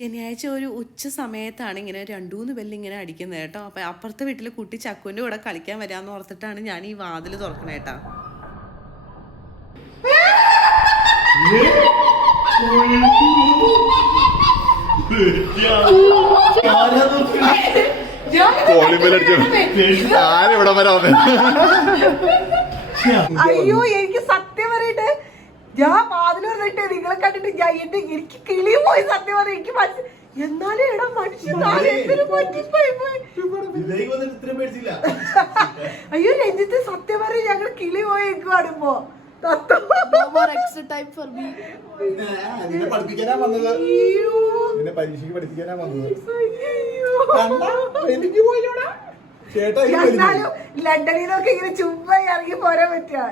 ശനിയാഴ്ച ഒരു ഉച്ച സമയത്താണ് ഇങ്ങനെ രണ്ടു മൂന്ന് ബെല്ല് ഇങ്ങനെ അടിക്കുന്നത് കേട്ടോ. അപ്പം അപ്പുറത്തെ വീട്ടിൽ കുട്ടി ചക്കുവിന്റെ കൂടെ കളിക്കാൻ വരാമെന്ന് ഓർത്തിട്ടാണ് ഞാൻ ഈ വാതിൽ തുറക്കണേ കേട്ടോ. അയ്യോ എനിക്ക് സത്യം പറയട്ടെ. ഞാൻ നിങ്ങളെ കണ്ടിട്ട് ഞാൻ എന്റെ എനിക്ക് കിളി പോയി സത്യം പറയും എനിക്ക് മനസ്സി- എന്നാലും എടാ മനുഷ്യൻ. അയ്യോ രഞ്ജിത്ത് സത്യം പറയും ഞങ്ങൾ കിളി പോയേക്കുവാണ് ഇപ്പോ പരീക്ഷയ്ക്ക് പഠിപ്പിക്കാനാ വന്നത്? എനിക്ക് പോയില്ലോടാ. എന്നാലും ലണ്ടനിൽ നിന്നൊക്കെ ഇങ്ങനെ ചുമ്മാ ഇറങ്ങി പോരാൻ പറ്റുക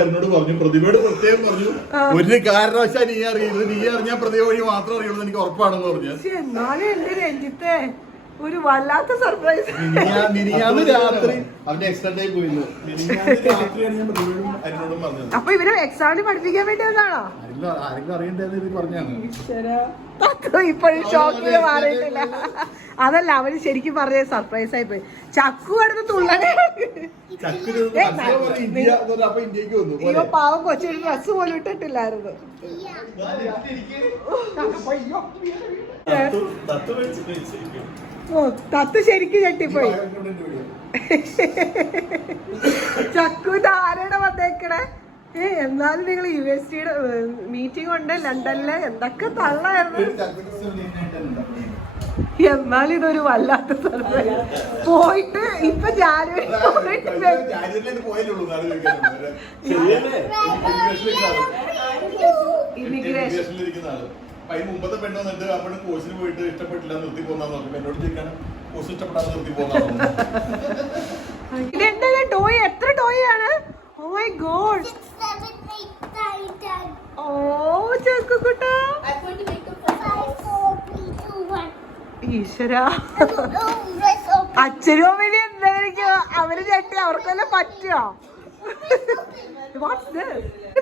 എന്നോട് പറഞ്ഞു പ്രതിഭയോട് പ്രത്യേകം പറഞ്ഞു. ഒരു കാരണവശാൽ നീ അറിയുന്നത് നീ അറിഞ്ഞാൽ പ്രതിഭ വഴി മാത്രം അറിയുള്ളൂ എനിക്ക് ഉറപ്പാണെന്ന് പറഞ്ഞു. എന്നാലും എന്റെ രഞ്ജിത്തെ? ഒരു വല്ലാത്ത സർപ്രൈസ് അപ്പൊ ഇവർ എക്സാമിന് പഠിപ്പിക്കാൻ വേണ്ടി വന്നാണോ ഇപ്പോഴും മാറിയിട്ടില്ല. അതല്ല അവർ ശരിക്കും പറഞ്ഞ സർപ്രൈസ് ആയി പോയി. ചക്കു കടന്ന് തുള്ളണേ. ഇവ പാവം കൊച്ചൊരു ഡ്രസ് പോലും ഇട്ടിട്ടില്ലായിരുന്നു. ഓ തത്ത് ശരിക്കും ചട്ടിപ്പോയി ചക്കു ധാരണ വന്നേക്കണേ? ഏ എന്നാലും നിങ്ങൾ യു എസ് ടിയുടെ മീറ്റിംഗ് ഉണ്ട് ലണ്ടനിലെ. എന്തൊക്കെ തള്ളായിരുന്നു. എന്നാലും ഇതൊരു വല്ലാത്ത സർപ്രൈസ് പോയിട്ട് ഇപ്പൊ ജാനുവരി പോയിട്ട് ഇമിഗ്രേഷൻ മുമ്പത്തെ പെണ്ണ് വന്നിട്ട് അവിടെ കോഴ്സിന് പോയിട്ട് ഇഷ്ടപ്പെട്ടില്ല നിർത്തി പോന്നാ നോക്കി എന്നോട് ചോദിക്കാണ് കോഴ്സ് ഇഷ്ടപ്പെടാതെ നിർത്തി പോന്നാ ടോയ് എത്ര ടോയ് ആണ് ഓ മൈ ഗോഡ്. ഓ. ഈശ്വര Oh, dress open. അച്ഛനും അമ്മയും എന്തായിരിക്കും അവർ ചട്ടി അവർക്കെല്ലാം പറ്റുമോ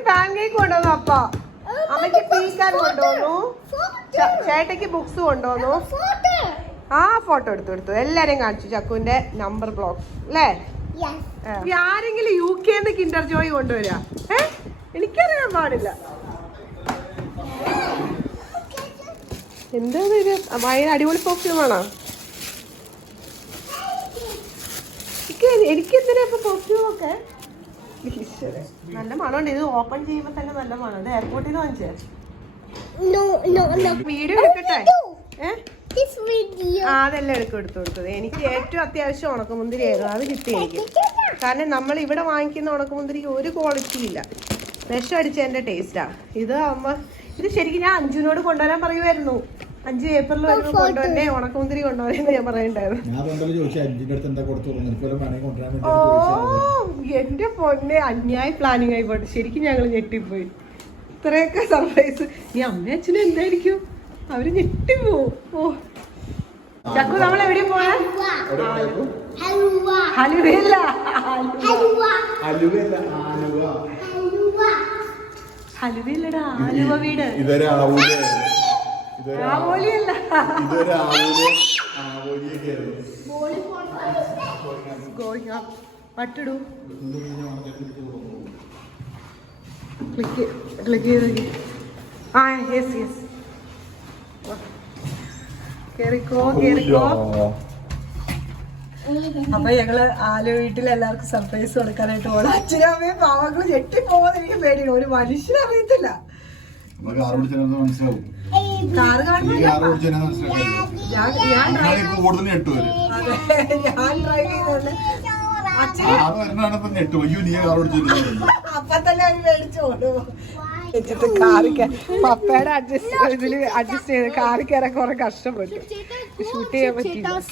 പാൻ കേക്ക് കൊണ്ടുവന്നു അപ്പ. അമ്മയ്ക്ക് പീക്കാൻ കൊണ്ടുവന്നു. ചേട്ടയ്ക്ക് ബുക്സ് കൊണ്ടുവന്നു. ആ ഫോട്ടോ എടുത്തു എടുത്തു. എല്ലാരെയും കാണിച്ചു. ചക്കുവിന്റെ നമ്പർ ബ്ലോക്ക് അല്ലേ? ആരെങ്കിലും യു കെ കിൻഡർ ജോയ് കൊണ്ടുവരാ? ഏ? എനിക്കറിയാൻ പാടില്ല. എന്താ ഇത് ഭയങ്കര അടിപൊളി പെർഫ്യൂമാണോ എനിക്ക് എന്തിനാ ഇപ്പൊ പെർഫ്യൂം ഒക്കെ? ഈശ്വരൻ. നല്ല മണമുണ്ട്. ഇത് ഓപ്പൺ ചെയ്യുമ്പോ തന്നെ നല്ല മണം ഇത് എയർപോർട്ടിൽ നിന്ന് വാങ്ങിച്ചേ. വീഡിയോ എടുക്കട്ടെ? ഏ? This video. ആ അതെല്ലാം എടുക്കും എടുത്തു കൊടുത്തത് എനിക്ക് ഏറ്റവും അത്യാവശ്യം ഉണക്കമുന്തിരി ആയിരുന്നു അത് കിട്ടി എനിക്ക് കാരണം നമ്മൾ ഇവിടെ വാങ്ങിക്കുന്ന ഉണക്കമുന്തിരിക്ക് ഒരു ക്വാളിറ്റി ഇല്ല. വിഷം അടിച്ചതിന്റെ ടേസ്റ്റാ ഇത് അമ്മ ഇത് ശരിക്കും ഞാൻ അഞ്ജുവിനോട് കൊണ്ടുവരാൻ പറയുമായിരുന്നു അഞ്ചു ഏപ്രിൽ വരുമ്പോൾ കൊണ്ടുവന്നെ ഉണക്കമുന്തിരി കൊണ്ടുവരുന്ന ഞാൻ പറയണ്ടായിരുന്നു ഓ എന്റെ പൊന്നെ അന്യായ പ്ലാനിങ് ആയി പോട്ടെ ശരിക്കും ഞങ്ങൾ ഞെട്ടിപ്പോയി. ഇത്രയൊക്കെ സർപ്രൈസ് ഈ അമ്മ അച്ഛനും എന്തായിരിക്കും? അവർ ഞെട്ടിപ്പോവും ഓ. ചക്കു നമ്മൾ എവിടെ പോയാ. അലുവല്ല ആലുവ. Halwa. ഹലുവയല്ലടാ ആലുവ വീട്. ഇതൊരു ആവൂല ഇതൊരു ആവോലിയല്ല ഇതൊരു ആവൂൽ ആവോലിയൊക്കെ ആയിരുന്നു ഗോയിങ് അപ്പ് പട്ടിടൂ. ക്ലിക്ക് ക്ലിക്ക് ചെയ്ത് ആ യെസ് യെസ് കേറിക്കോ കേറിക്കോ. അപ്പൊ ഞങ്ങൾ ആലു വീട്ടിൽ എല്ലാവർക്കും സർപ്രൈസ് കൊടുക്കാനായിട്ട് പോകണം അച്ഛനും അമ്മയും പാവങ്ങൾ ഞെട്ടിപ്പോകാൻ എനിക്ക് പേടിയാണ്. ഒരു മനുഷ്യനെ അറിയത്തില്ല. ഞാൻ ഞാൻ ഡ്രൈവ് കൂടുതൽ കാർ വരണാണ് ഇപ്പൊ ഞെട്ടു. അയ്യോ നീ കാർ വിളിച്ചിട്ടുണ്ട് അപ്പൊ തന്നെ അവർ മേടിച്ചോളൂ വെച്ചിട്ട് കാറി പപ്പയുടെ അഡ്ജസ്റ്റ് ഇതിൽ അഡ്ജസ്റ്റ് ചെയ്ത് കാറി കയറാൻ കുറെ കഷ്ടപ്പെട്ടു. ഷൂട്ട് ചെയ്യാൻ this.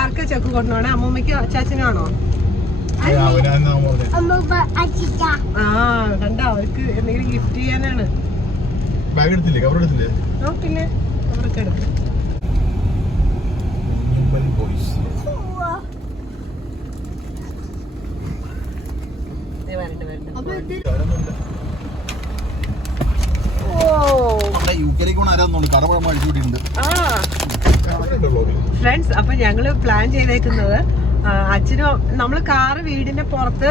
ആർക്കാ ചെക്ക് കൊണ്ടുപോണേ? അമ്മൂമ്മയ്ക്ക് അച്ചാച്ചനാണോ? ആ കണ്ട അവർക്ക് എന്തെങ്കിലും ഗിഫ്റ്റ് ചെയ്യാനാണ്. ബാഗ് എടുത്തില്ലേ? കവർ എടുത്തില്ലേ? പിന്നെ അവർക്ക് എടുക്കും. ബോയ്സ് ദേ വരട്ടെ വരട്ടെ ഓ നമ്മുടെ യു കെയിലേക്ക് പോകണ ആരാന്നുണ്ട് കട പഴം അടിച്ചു കൂട്ടിയിട്ടുണ്ട് ആ ഫ്രണ്ട്സ് അപ്പൊ ഞങ്ങൾ പ്ലാൻ ചെയ്തേക്കുന്നത് അച്ഛനോ നമ്മൾ കാറ് വീടിന്റെ പുറത്ത്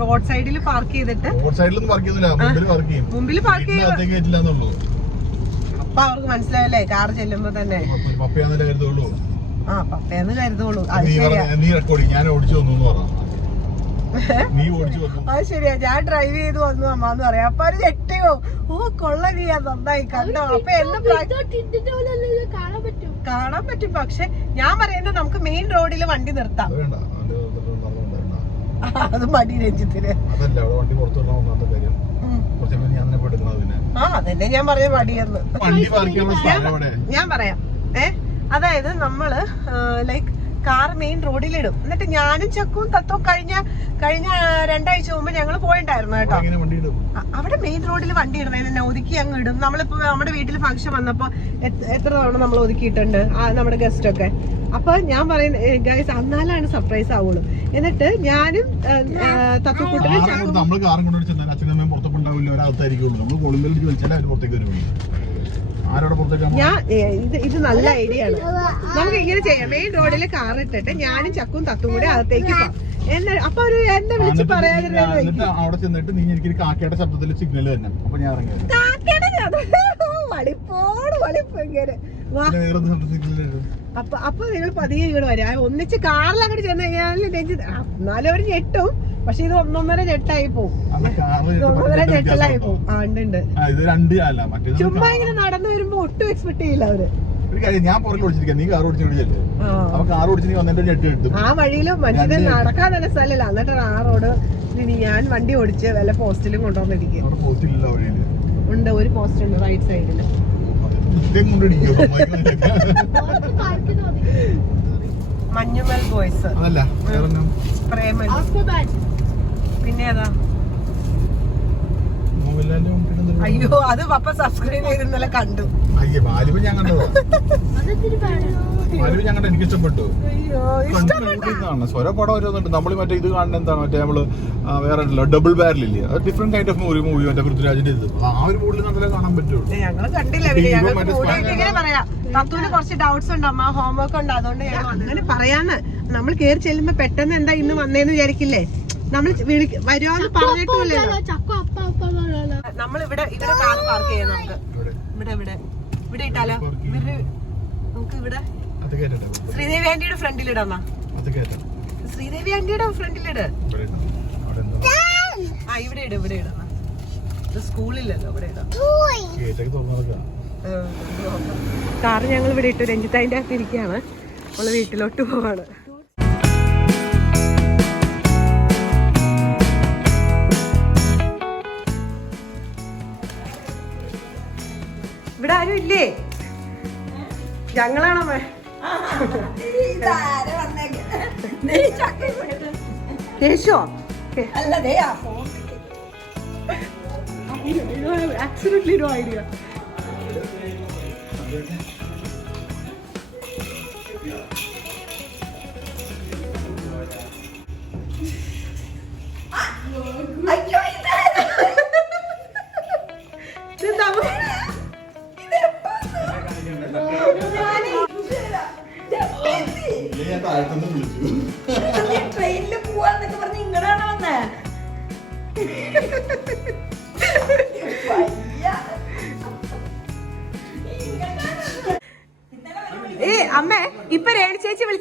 റോഡ് സൈഡിൽ പാർക്ക് ചെയ്തിട്ട് മുമ്പിൽ പാർക്ക് എന്നുള്ളൂ. അപ്പൊ അവർക്ക് മനസ്സിലായല്ലേ കാർ ചെല്ലുമ്പോ തന്നെ. ആ പപ്പയെന്ന് കരുതോളൂ അത് ശരിയാ. നീ റെക്കോർഡിങ് ഞാൻ ഓടിച്ചു വന്നു എന്ന് പറഞ്ഞു. നീ ഓടിച്ചു വന്നു അത് ശരിയാ. ഞാൻ ഡ്രൈവ് ചെയ്ത് വന്നു അമ്മാന്ന് പറയാം. അപ്പൊ അവർ ഞെട്ടിയോ? ഓ കൊള്ള നീ നന്നായി. കണ്ടോ? അപ്പൊ എന്ന് കാണാൻ പറ്റും? കാണാൻ പറ്റും. പക്ഷെ ഞാൻ പറയുന്നത് നമുക്ക് മെയിൻ റോഡിൽ വണ്ടി നിർത്താം. അത് മടി രഞ്ജിത്തിന് ആ അതന്നെ ഞാൻ പറഞ്ഞ മടിയെന്ന്. വണ്ടി പാർക്ക് ചെയ്യാനുള്ള സ്ഥലം ഞാൻ പറയാം. ഏ? അതായത് നമ്മൾ ലൈക്ക് കാർ മെയിൻ റോഡിലിടും. എന്നിട്ട് ഞാനും ചക്കും തത്വം കഴിഞ്ഞ കഴിഞ്ഞ രണ്ടാഴ്ച മുമ്പ് ഞങ്ങൾ പോയിണ്ടായിരുന്നു കേട്ടോ. അവിടെ മെയിൻ റോഡിൽ വണ്ടി ഇടുന്നതിന് ഒതുക്കി അങ്ങ് ഇടും. നമ്മളിപ്പോ നമ്മുടെ വീട്ടിൽ ഫംഗ്ഷൻ വന്നപ്പോ എത്ര- തവണ നമ്മൾ ഒതുക്കിയിട്ടുണ്ട് നമ്മുടെ ഗസ്റ്റ് ഒക്കെ. അപ്പൊ ഞാൻ പറയുന്ന ഗൈസ് അന്നാലാണ് സർപ്രൈസ് ആവുള്ളൂ. എന്നിട്ട് ഞാനും തത്വക്കൂട്ടിനും ഞാൻ ഇത് ഇത് നല്ല ഐഡിയ ആണ്. നമുക്ക് ഇങ്ങനെ ചെയ്യാം. മെയിൻ റോഡിൽ കാർ ഇട്ടിട്ട് ഞാനും ചക്കും തത്തും കൂടെ അകത്തേക്ക് എന്നെ അപ്പൊ ഒരു എന്നെ വിളിച്ച് പറയാതിരുന്നു അവിടെ ചെന്നിട്ട് നീ എനിക്ക് കാക്കയുടെ ശബ്ദത്തിൽ സിഗ്നൽ തന്നെ അപ്പൊ ഞാൻ ഇറങ്ങി വരും. വളിപ്പോട് വളിപ്പ് ഇങ്ങനെ. വാ. പിന്നെ ശബ്ദ സിഗ്നൽ വരും അപ്പൊ അപ്പൊ നിങ്ങൾ പതിയെ ഇങ്ങോട്ട് വരാം. ഒന്നിച്ച് കാറിൽ അങ്ങോട്ട് ചെന്ന് കഴിഞ്ഞാൽ ആ, എന്നാലും അവർ ഞെട്ടും. പക്ഷെ ഇത് ഒന്നൊന്നര ജെട്ടായി പോകും ഒന്നൊന്നര ആ ഉണ്ട് ഉണ്ട്. മറ്റേത് ചുമ്മാ ഇങ്ങനെ നടന്നു വരുമ്പോ ഒട്ടും എക്സ്പെക്ട് ചെയ്യില്ല അവർ. ഒരു കാര്യം ഞാൻ പുറകിൽ ഓടിച്ചിരിക്കാം നീ കാർ അപ്പൊ കാർ ഓടിച്ച് നീ വന്നിട്ട് ഞെട്ട് കിട്ടും. ആ വഴിയിൽ മനുഷ്യന് നടക്കാൻ തന്നെ സ്ഥലമില്ല. എന്നിട്ട് ആ റോഡ് ഇനി ഞാൻ വണ്ടി ഓടിച്ച് വല്ല പോസ്റ്റിലും കൊണ്ടുവന്നിരിക്കും ഉണ്ട് ഒരു പോസ്റ്റ് ഉണ്ട് റൈറ്റ് സൈഡിൽ മഞ്ഞുമൽ ബോയ്സ്. അതല്ല വേറെ പ്രേമൻ. പിന്നെ ഏതാ? അയ്യോ അത് പപ്പ സബ്സ്ക്രൈബ് ചെയ്ത് ഇന്നലെ കണ്ടു. ഞാൻ കണ്ടതാ. എനിക്ക് ഇഷ്ടപ്പെട്ടു. സ്വര പടം വരുന്നുണ്ട് നമ്മൾ മറ്റേ ഇത് കാണുന്ന എന്താണ്? മറ്റേ നമ്മൾ വേറെ ഡബിൾ ബാരലില്ലേ അത് different kind of movie movie മറ്റേ പൃഥ്വിരാജിന്റെ ഇത് ആ ഒരു മൂഡിൽ കണ്ടാലേ കാണാൻ പറ്റുള്ളൂ. ഞങ്ങൾ കണ്ടില്ല തത്തൂന് കുറച്ച് ഡൗട്ട്സ് ഉണ്ട്. അമ്മ ഹോംവർക്ക് ഉണ്ട്. അതുകൊണ്ട് ഞാൻ അങ്ങനെ പറയാന്ന്. നമ്മൾ കേറി ചെല്ലുമ്പോ പെട്ടെന്ന് എന്താ ഇന്ന് വന്നേന്ന് വിചാരിക്കില്ലേ? നമ്മൾ വരുവാന്ന് പറഞ്ഞിട്ടില്ലല്ലോ. നമ്മൾ ഇവിടെ ഇവിടെ കാർ പാർക്ക് ചെയ്യാം നമുക്ക്. ഇവിടെ. ഇവിടെ ഇവിടെ. ഇട്ടാലോ? ഇവിടെ നമുക്ക് ഇവിടെ. ശ്രീദേവി ആന്റിയുടെ കേട്ടെ ശ്രീദേവി ആന്റിയുടെ ഫ്രണ്ടിൽ ഇട്. ഇവിടെ ഇടാം. അവിടെ എന്താ ആ ഇവിടെ ഇട ഇവിടെ ഇടാ സ്കൂളിലല്ലോ ഇവിടെ ഇടാം. കാർ ഞങ്ങൾ ഇവിടെ ഇട്ടു രഞ്ജിത്തായിന്റെ അകത്ത് ഇരിക്കുകയാണ്. നമ്മൾ വീട്ടിലോട്ട് പോവാണ്. ഇവിടെ ആരും ഇല്ലേ? ഞങ്ങളാണോ? കേശോ നോ ഐഡിയ ഞാൻ താഴത്തുനിന്ന് വിളിച്ചു ട്രെയിനിൽ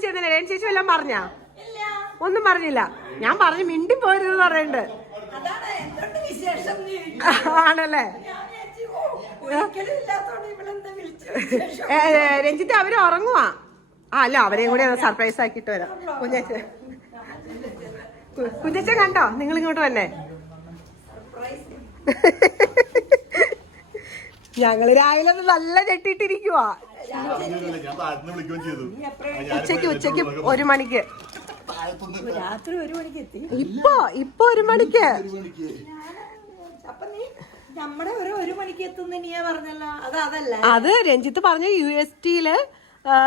ചേച്ചി വിളിച്ചിരുന്നില്ല രേണു ചേച്ചി വല്ലതും പറഞ്ഞാ? ഒന്നും പറഞ്ഞില്ല. ഞാൻ പറഞ്ഞു മിണ്ടി പോരുത് പറയണ്ട് ആണല്ലേ? രഞ്ജിത്ത് അവർ ഉറങ്ങുവാ. ആ അല്ല അവരെയും കൂടെ സർപ്രൈസ് ആക്കിയിട്ട് വരാം. കുഞ്ഞച്ച കുഞ്ഞച്ച കണ്ടോ? നിങ്ങൾ ഇങ്ങോട്ട് വന്നേ ഞങ്ങൾ രാവിലെ നല്ല ഞെട്ടിട്ടിരിക്കുവാ ഉച്ചയ്ക്ക് ഉച്ചയ്ക്ക് ഒരു മണിക്ക്? രാത്രി ഒരു മണിക്ക് എത്തി? ഇപ്പൊ ഇപ്പൊ ഒരു മണിക്ക്. അപ്പൊ നീ നമ്മുടെ ഒരു ഒരു മണിക്ക് എത്തുന്ന നീയാ പറഞ്ഞല്ലോ. അത് അതല്ല? അത് രഞ്ജിത്ത് പറഞ്ഞു യു എസ് ടിയിൽ ആ,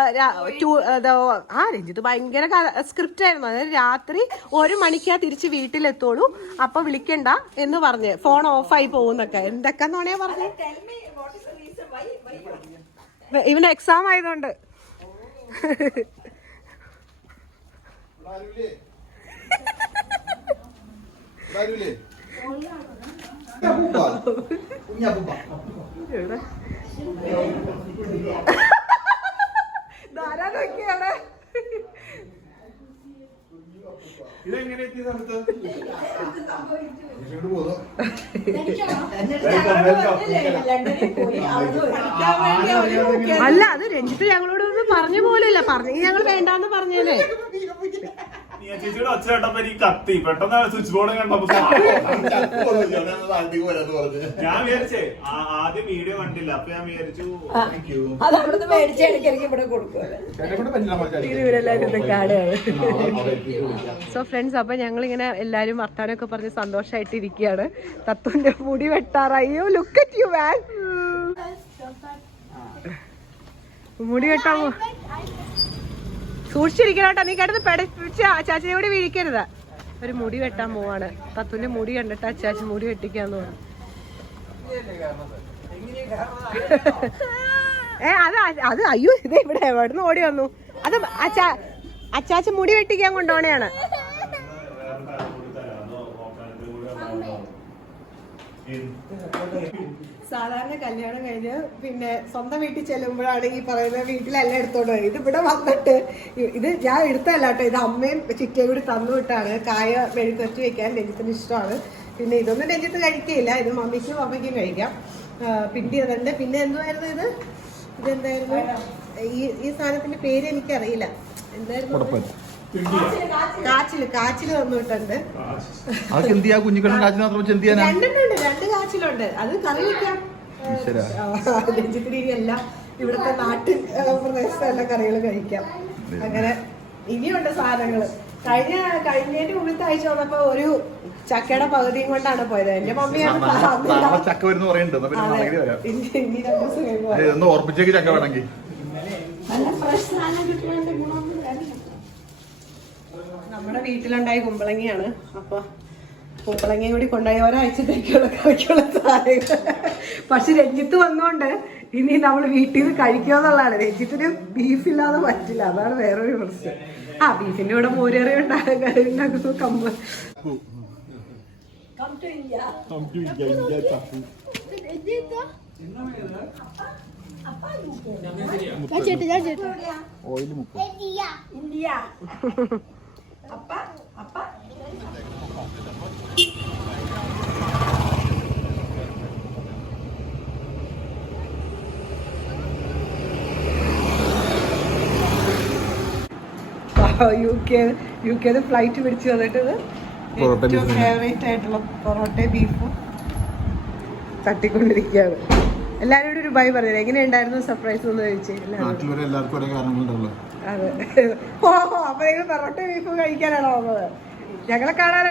രഞ്ജിത്ത് ഭയങ്കര സ്ക്രിപ്റ്റ് ആയിരുന്നു. അതായത് രാത്രി ഒരു മണിക്കാ തിരിച്ച് വീട്ടിലെത്തോളൂ അപ്പൊ വിളിക്കണ്ട എന്ന് പറഞ്ഞ്. ഫോൺ ഓഫായി പോകുന്നൊക്കെ. എന്തൊക്കെയാ പറഞ്ഞേ? ഇവന് എക്സാം ആയതുകൊണ്ട്. ധാരാ നോക്കിയാണ് ഇതെങ്ങനെ എത്തിയ സ്ഥലത്ത് ഇങ്ങോട്ട് പോന്നോ? ലണ്ടനിൽ പോയി അവിടെ ഒരിക്കാൻ നോക്കിയത്. അല്ല അത് രഞ്ജിത്ത് ഞങ്ങളോട് ഒന്നും പറഞ്ഞ പോലെയല്ല. പറഞ്ഞു ഞങ്ങൾ വേണ്ടാന്ന് പറഞ്ഞേ ചേച്ചിയുടെ ഒച്ച കേട്ടപ്പോ എനിക്ക് കത്തി. പെട്ടെന്ന് സ്വിച്ച് ബോർഡ് കണ്ടപ്പോ? ഞാൻ വിചാരിച്ചേ ആ- ആദ്യം വീഡിയോ കണ്ടില്ല. അപ്പൊ ഞാൻ വിചാരിച്ചു. അത് അവിടുന്ന് മേടിച്ച് ഇവിടെ. സോ ഫ്രണ്ട്സ് അപ്പൊ ഞങ്ങൾ ഇങ്ങനെ എല്ലാരും വർത്താനൊക്കെ പറഞ്ഞ് സന്തോഷമായിട്ട് ഇരിക്കുകയാണ് തത്തുന്റെ മുടി വെട്ടാറായോ. ലുക്ക് അറ്റ് യു മാൻ മുടി വെട്ടാൻ പോ- സൂക്ഷിച്ചിരിക്കണം കേട്ടോ നീ കേട്ടത് പിടിച്ച് അച്ചാച്ചനെ കൂടി വീഴിക്കരുത്. ഒരു മുടി വെട്ടാൻ പോവാണ്. തത്തുന്റെ മുടി കണ്ടിട്ട് അച്ചാച്ചൻ മുടി വെട്ടിക്കാന്ന് പറഞ്ഞു. ഏ അത് അത് അയ്യോ ഇത് ഇവിടെ എവിടുന്ന് ഓടി വന്നു? അത് അച്ചാ അച്ചാച്ച മുടി വെട്ടിക്കാൻ കൊണ്ടോണയാണ് കൊണ്ടുപോണയാണ് സാധാരണ കല്യാണം കഴിഞ്ഞ് പിന്നെ സ്വന്തം വീട്ടിൽ ചെല്ലുമ്പോഴാണ് ഈ പറയുന്ന വീട്ടിലല്ല എടുത്തോണ്ട് ഇത് ഇവിടെ വന്നിട്ട് ഇത് ഞാൻ എടുത്തല്ല കേട്ടോ. ഇത് അമ്മയും ചിറ്റയും കൂടി തന്നു വിട്ടാണ്. കായ മെഴുക്കുവരട്ടി വെക്കാൻ രഞ്ജിത്തിന് ഇഷ്ടമാണ്. പിന്നെ ഇതൊന്നും രഞ്ജിത്ത് കഴിക്കില്ല ഇത് മമ്മിക്കും അമ്മയ്ക്കും കഴിക്കാം. പിന്നെ പിണ്ടി അതുണ്ട്. പിന്നെ എന്തുമായിരുന്നു ഇത്? ഇതെന്തായിരുന്നു? ഈ ഈ സാധനത്തിന്റെ പേര് എനിക്കറിയില്ല. എന്തായിരുന്നു. കാച്ചിൽ കാച്ചിൽ തന്നു വിട്ടുണ്ട്. അതൊക്കെ എന്ത് ചെയ്യാ? കുഞ്ഞിക്കണ്ണൻ കാച്ചിന് മാത്രം വെച്ച് എന്ത് ചെയ്യാനാ? രണ്ടെണ്ണുണ്ട് രണ്ട് കാച്ചിലുണ്ട്. അത് കറി വെക്കാം. എല്ലാം ഇവിടുത്തെ നാട്ടിൽ പ്രദേശത്തെ എല്ലാ കറികളും കഴിക്കാം. അങ്ങനെ ഇനിയുണ്ട് സാധനങ്ങൾ. കഴിഞ്ഞ കഴിഞ്ഞതിന്റെ മുമ്പത്തെ ആഴ്ച വന്നപ്പോ ഒരു ചക്കയുടെ പകുതിയും കൊണ്ടാണ് പോയത്. എന്റെ മമ്മിയാണ് ചക്ക വരുന്ന പറയുന്നുണ്ട് ഓർപ്പിച്ചേക്ക് ചക്ക വേണമെങ്കിൽ. നമ്മുടെ വീട്ടിലുണ്ടായ കുമ്പളങ്ങയാണ്. അപ്പൊ കുമ്പളങ്ങയും കൂടി കൊണ്ടുപോയി. ഒരാഴ്ചത്തേക്കുള്ള കറിക്കുള്ള സാധനങ്ങൾ പക്ഷെ രഞ്ജിത്ത് വന്നോണ്ട് ഇനി നമ്മൾ വീട്ടിൽ നിന്ന് കഴിക്കുക എന്നുള്ളതാണ് രഞ്ജിത്തിന് ബീഫില്ലാതെ പറ്റില്ല. അതാണ് വേറൊരു പ്രശ്നം. ആ ബീഫിന്റെ കൂടെ മോരേറി ഉണ്ടാകുന്നു കമ്പ്. ഓയിൽ മുക്കും. India. അപ്പ അപ്പ. യു കെ യു കെന്ന് ഫ്ലൈറ്റ് പിടിച്ചു വന്നിട്ടത് ഏറ്റവും. ഫേവറേറ്റ് ആയിട്ടുള്ള പൊറോട്ടയും ബീഫും തട്ടിക്കൊണ്ടിരിക്കുകയാണ്. എല്ലാവരോടും ഒരു ബൈ പറഞ്ഞു എങ്ങനെയുണ്ടായിരുന്നു സർപ്രൈസ് എന്ന് ചോദിച്ചു? എല്ലാവർക്കും അതെ. ഓ അപ്പൊ നിങ്ങൾ പൊറോട്ട ബീഫ് കഴിക്കാനാണോ വന്നത്? ഞങ്ങളെ കാണാൻ